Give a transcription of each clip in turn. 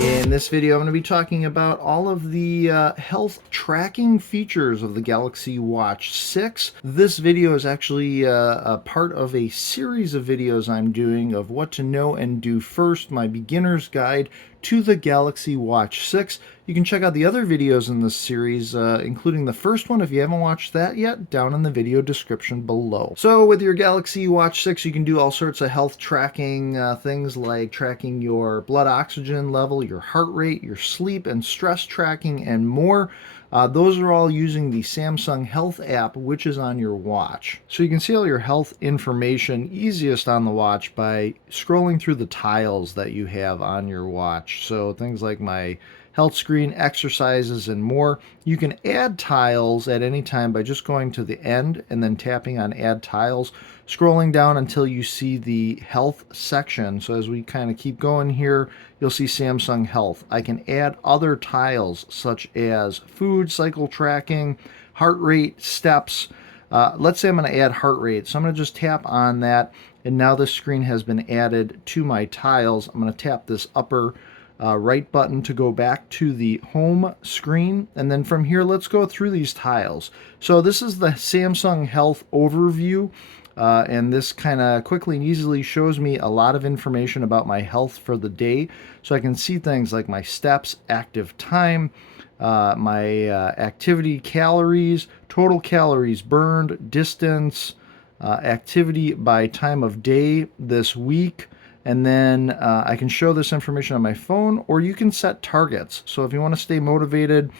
In this video, I'm going to be talking about all of the health tracking features of the Galaxy Watch 6. This video is actually a part of a series of videos I'm doing of what to know and do first, my beginner's guide to the Galaxy Watch 6. You can check out the other videos in this series, including the first one if you haven't watched that yet, down in the video description below. So with your Galaxy Watch 6, you can do all sorts of health tracking things like tracking your blood oxygen level, your heart rate, your sleep and stress tracking, and more. Those are all using the Samsung Health app, which is on your watch. So you can see all your health information easiest on the watch by scrolling through the tiles that you have on your watch. So things like my health screen, exercises, and more. You can add tiles at any time by just going to the end and then tapping on add tiles, scrolling down until you see the health section. So as we kind of keep going here, you'll see Samsung Health. I can add other tiles such as food cycle tracking, heart rate, steps. Let's say I'm going to add heart rate. So I'm going to just tap on that, and now this screen has been added to my tiles. I'm going to tap this upper right button to go back to the home screen, and then from here let's go through these tiles. So this is the Samsung Health overview, and this kind of quickly and easily shows me a lot of information about my health for the day. So I can see things like my steps, active time, my activity calories, total calories burned, distance, activity by time of day this week. And then I can show this information on my phone, or you can set targets. So if you want to stay motivated,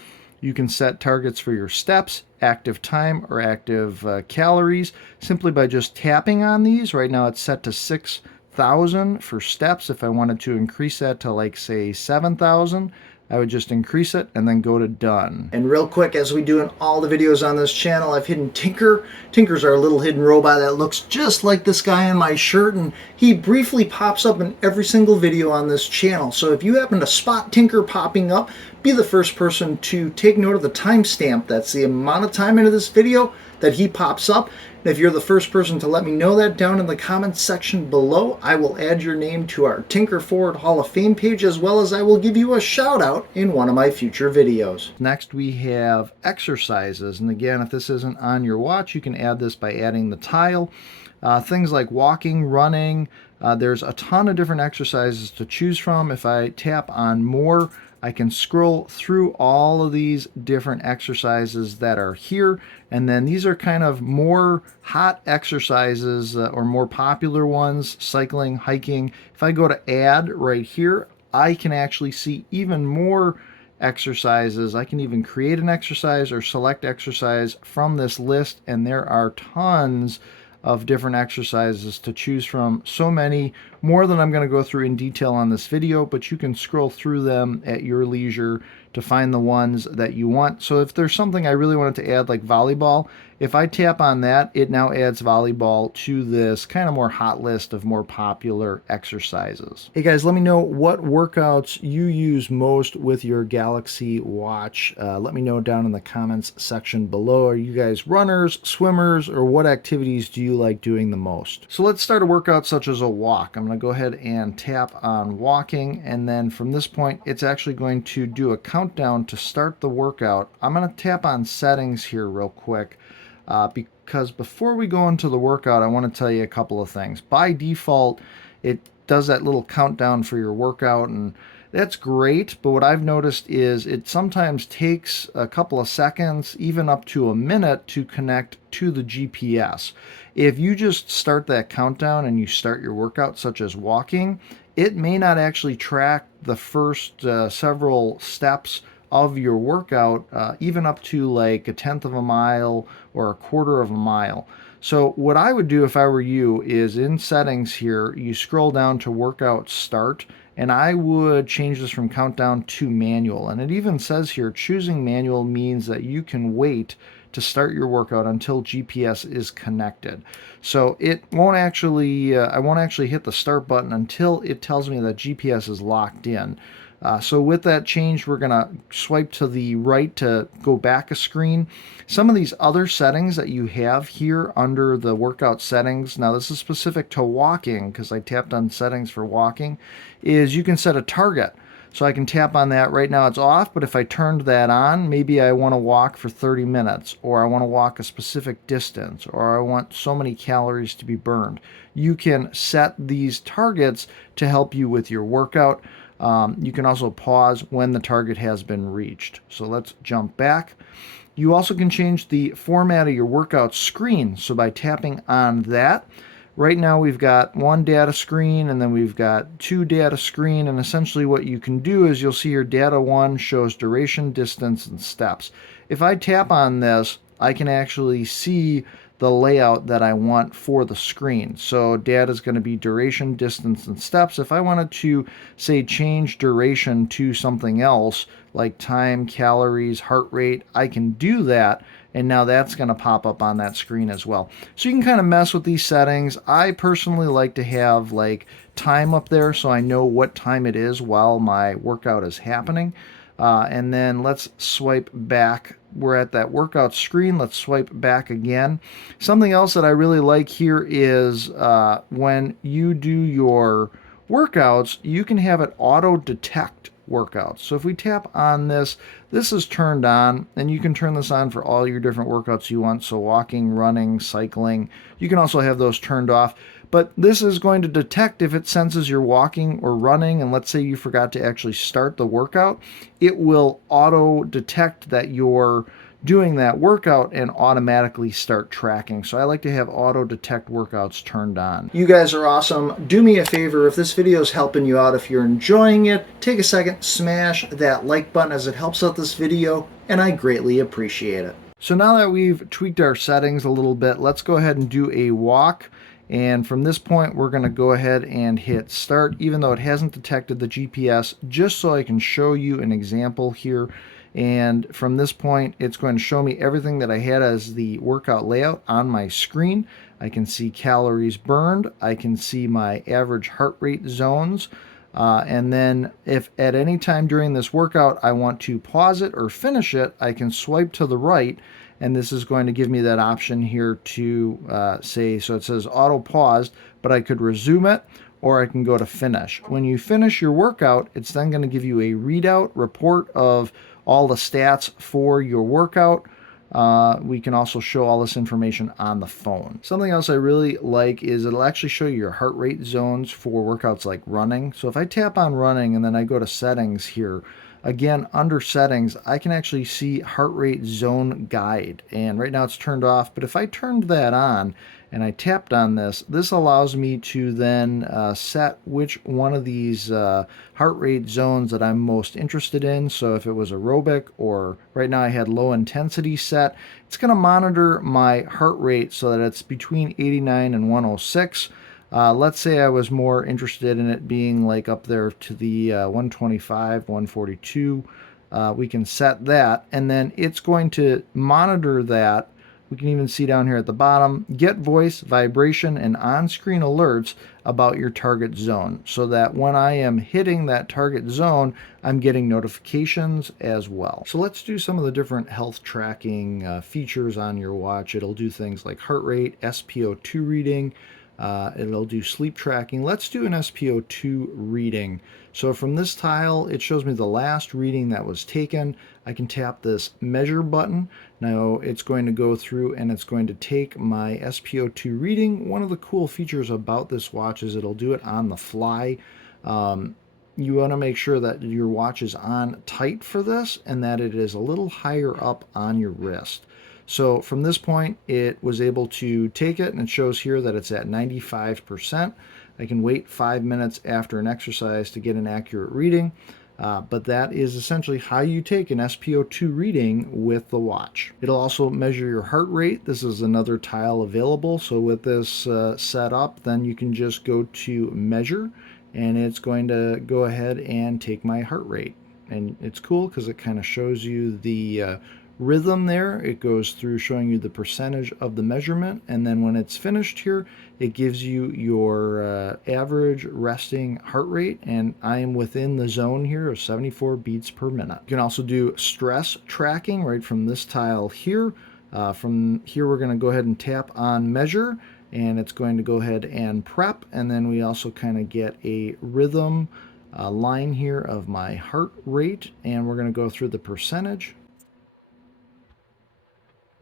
you can set targets for your steps, active time, or active calories simply by just tapping on these. Right now it's set to 6,000 for steps. If I wanted to increase that to, like, say 7,000, I would just increase it and then go to done. And real quick, as we do in all the videos on this channel, I've hidden Tinker. Tinker's our little hidden robot that looks just like this guy on my shirt, and he briefly pops up in every single video on this channel. So if you happen to spot Tinker popping up, be the first person to take note of the timestamp. That's the amount of time into this video that he pops up. And if you're the first person to let me know that down in the comments section below, I will add your name to our Tinker Forward Hall of Fame page, as well as I will give you a shout out in one of my future videos. Next we have exercises, and again, if this isn't on your watch, you can add this by adding the tile. Things like walking, running, there's a ton of different exercises to choose from. If I tap on more, I can scroll through all of these different exercises that are here, and then these are kind of more hot exercises or more popular ones: cycling, hiking. If I go to add right here, I can actually see even more exercises. I can even create an exercise or select exercise from this list, and there are tons of different exercises to choose from. So many more than I'm going to go through in detail on this video, but you can scroll through them at your leisure to find the ones that you want. So if there's something I really wanted to add, like volleyball, if I tap on that, it now adds volleyball to this kind of more hot list of more popular exercises. Hey guys, let me know what workouts you use most with your Galaxy Watch. Let me know down in the comments section below. Are you guys runners, swimmers, or what activities do you like doing the most? So let's start a workout such as a walk. I'm going to go ahead and tap on walking, and then from this point, it's actually going to do a countdown to start the workout. I'm going to tap on settings here real quick. Because before we go into the workout, I want to tell you a couple of things. By default, it does that little countdown for your workout, and that's great, but what I've noticed is it sometimes takes a couple of seconds, even up to a minute, to connect to the GPS. If you just start that countdown and you start your workout, such as walking, it may not actually track the first several steps of your workout, even up to like 1/10 of a mile or 1/4 of a mile. So what I would do if I were you is in settings here, you scroll down to workout start, and I would change this from countdown to manual. And it even says here, choosing manual means that you can wait to start your workout until GPS is connected. So it won't actually, I won't actually hit the start button until it tells me that GPS is locked in. So with that change, we're going to swipe to the right to go back a screen. Some of these other settings that you have here under the workout settings, now this is specific to walking because I tapped on settings for walking, is you can set a target. So I can tap on that. Right now it's off, but if I turned that on, maybe I want to walk for 30 minutes, or I want to walk a specific distance, or I want so many calories to be burned. You can set these targets to help you with your workout. You can also pause when the target has been reached. So let's jump back. You also can change the format of your workout screen. So by tapping on that, right now we've got one data screen and then we've got two data screen, and essentially what you can do is you'll see your data one shows duration, distance, and steps. If I tap on this, I can actually see the layout that I want for the screen. So data is going to be duration, distance, and steps. If I wanted to, say, change duration to something else like time, calories, heart rate, I can do that, and now that's going to pop up on that screen as well. So you can kind of mess with these settings. I personally like to have like time up there so I know what time it is while my workout is happening. And then let's swipe back. We're at that workout screen. Let's swipe back again. Something else that I really like here is when you do your workouts, you can have it auto detect workouts. So if we tap on this, this is turned on, and you can turn this on for all your different workouts you want. So walking, running, cycling. You can also have those turned off. But this is going to detect if it senses you're walking or running, and let's say you forgot to actually start the workout, it will auto detect that you're doing that workout and automatically start tracking. So I like to have auto detect workouts turned on. You guys are awesome. Do me a favor, if this video is helping you out, if you're enjoying it, take a second, smash that like button as it helps out this video, and I greatly appreciate it. So now that we've tweaked our settings a little bit, let's go ahead and do a walk. And from this point, we're going to go ahead and hit start, even though it hasn't detected the GPS, just so I can show you an example here. And from this point, it's going to show me everything that I had as the workout layout on my screen. I can see calories burned. I can see my average heart rate zones. And then if at any time during this workout I want to pause it or finish it, I can swipe to the right, and this is going to give me that option here to say, so it says auto paused, but I could resume it, or I can go to finish. When you finish your workout, it's then going to give you a readout report of all the stats for your workout. We can also show all this information on the phone. Something else I really like is it'll actually show you your heart rate zones for workouts like running. So if I tap on running and then I go to settings here, again, under settings, I can actually see heart rate zone guide. And right now it's turned off, but if I turned that on and I tapped on this, this allows me to then set which one of these heart rate zones that I'm most interested in. So if it was aerobic, or right now I had low intensity set, it's going to monitor my heart rate so that it's between 89 and 106. Let's say I was more interested in it being like up there to the 125, 142. We can set that, and then it's going to monitor that. We can even see down here at the bottom, get voice, vibration, and on-screen alerts about your target zone, so that when I am hitting that target zone, I'm getting notifications as well. So let's do some of the different health tracking features on your watch. It'll do things like heart rate, SP02 reading, it'll do sleep tracking. Let's do an SP02 reading. So from this tile, it shows me the last reading that was taken. I can tap this measure button. Now it's going to go through and it's going to take my SP02 reading. One of the cool features about this watch is it'll do it on the fly. You want to make sure that your watch is on tight for this and that it is a little higher up on your wrist. So from this point, it was able to take it, and it shows here that it's at 95%. I can wait 5 minutes after an exercise to get an accurate reading, but that is essentially how you take an SP02 reading with the watch. It'll also measure your heart rate. This is another tile available. So with this set up, then you can just go to measure, and it's going to go ahead and take my heart rate. And it's cool because it kind of shows you the rhythm there. It goes through showing you the percentage of the measurement, and then when it's finished here, it gives you your average resting heart rate, and I am within the zone here of 74 beats per minute. You can also do stress tracking right from this tile here. From here, we're going to go ahead and tap on measure, and it's going to go ahead and prep, and then we also kind of get a rhythm line here of my heart rate, and we're going to go through the percentage.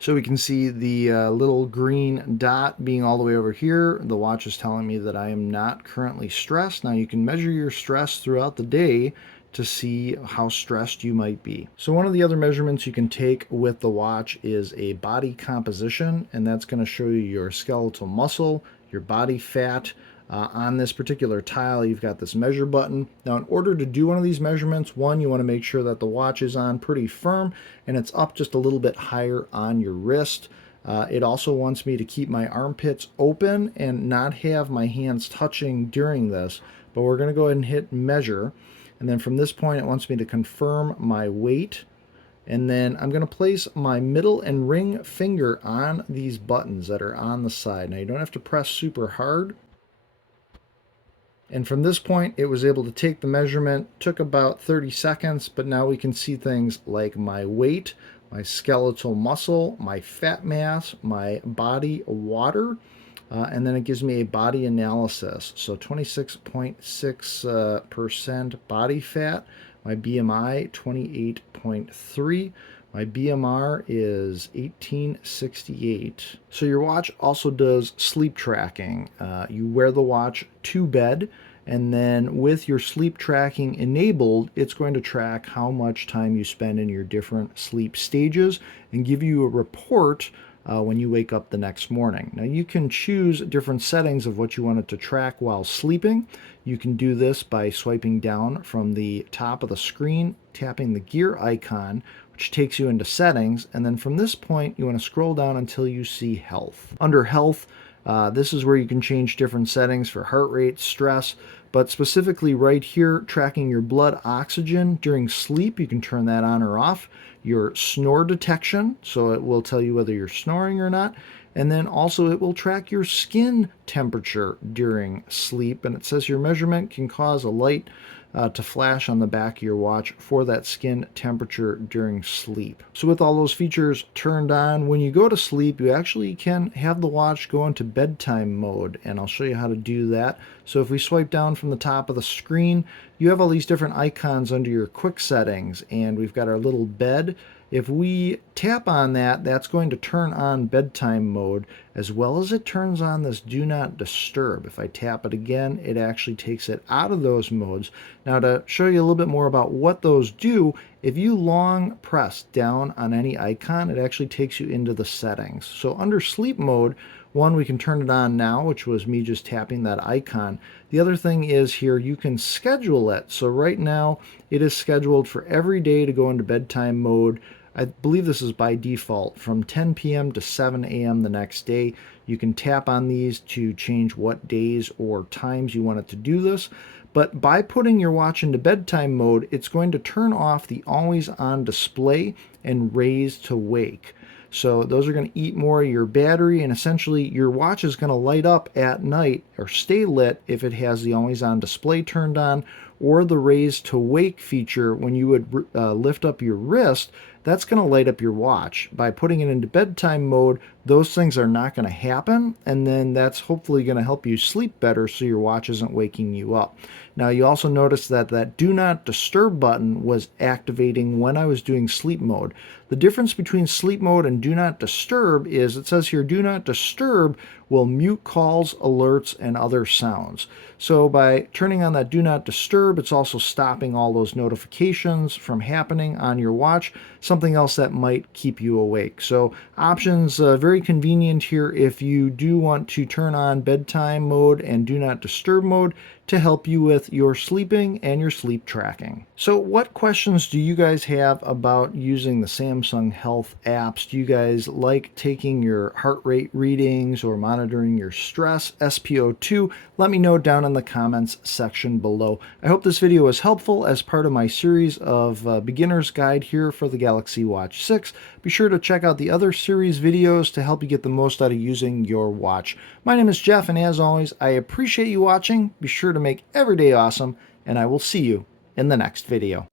So we can see the little green dot being all the way over here. The watch is telling me that I am not currently stressed. Now you can measure your stress throughout the day to see how stressed you might be. So one of the other measurements you can take with the watch is a body composition, and that's going to show you your skeletal muscle, your body fat. On this particular tile, you've got this measure button. Now, in order to do one of these measurements, one, you want to make sure that the watch is on pretty firm and it's up just a little bit higher on your wrist. It also wants me to keep my armpits open and not have my hands touching during this, but we're going to go ahead and hit measure. And then from this point, it wants me to confirm my weight. And then I'm going to place my middle and ring finger on these buttons that are on the side. Now, you don't have to press super hard. And from this point, it was able to take the measurement. Took about 30 seconds, but now we can see things like my weight, my skeletal muscle, my fat mass, my body water, and then it gives me a body analysis. So 26.6% body fat, my BMI 28.3. My BMR is 1868. So your watch also does sleep tracking. You wear the watch to bed, and then with your sleep tracking enabled, it's going to track how much time you spend in your different sleep stages and give you a report when you wake up the next morning. Now you can choose different settings of what you want it to track while sleeping. You can do this by swiping down from the top of the screen, tapping the gear icon, which takes you into settings, and then from this point you want to scroll down until you see health. Under health, this is where you can change different settings for heart rate, stress, but specifically right here, tracking your blood oxygen during sleep, you can turn that on or off. Your snore detection, so it will tell you whether you're snoring or not. And then also it will track your skin temperature during sleep. And it says your measurement can cause a light to flash on the back of your watch for that skin temperature during sleep. So with all those features turned on, when you go to sleep, you actually can have the watch go into bedtime mode, and I'll show you how to do that. So if we swipe down from the top of the screen, you have all these different icons under your quick settings, and we've got our little bed. If we tap on that, that's going to turn on bedtime mode, as well as it turns on this do not disturb. If I tap it again, it actually takes it out of those modes. Now, to show you a little bit more about what those do, if you long press down on any icon, it actually takes you into the settings. So under sleep mode, one, we can turn it on now, which was me just tapping that icon. The other thing is here, you can schedule it. So right now, it is scheduled for every day to go into bedtime mode. I believe this is by default from 10 p.m. to 7 a.m. the next day. You can tap on these to change what days or times you want it to do this. But by putting your watch into bedtime mode, it's going to turn off the always on display and raise to wake. So those are going to eat more of your battery, and essentially your watch is going to light up at night or stay lit if it has the always on display turned on, or the raise to wake feature when you would lift up your wrist. That's going to light up your watch. By putting it into bedtime mode, those things are not going to happen, and then that's hopefully going to help you sleep better so your watch isn't waking you up. Now, you also notice that that do not disturb button was activating when I was doing sleep mode. The difference between sleep mode and do not disturb is it says here do not disturb will mute calls, alerts, and other sounds. So by turning on that do not disturb, it's also stopping all those notifications from happening on your watch, something else that might keep you awake. So options very convenient here if you do want to turn on bedtime mode and do not disturb mode to help you with your sleeping and your sleep tracking. So what questions do you guys have about using the Samsung Health apps? Do you guys like taking your heart rate readings or monitoring your stress? SP02, let me know down in the comments section below. I hope this video was helpful as part of my series of beginner's guide here for the Galaxy Watch 6. Be sure to check out the other series videos to help you get the most out of using your watch. My name is Jeff, and as always, I appreciate you watching. Be sure to make every day awesome, and I will see you in the next video.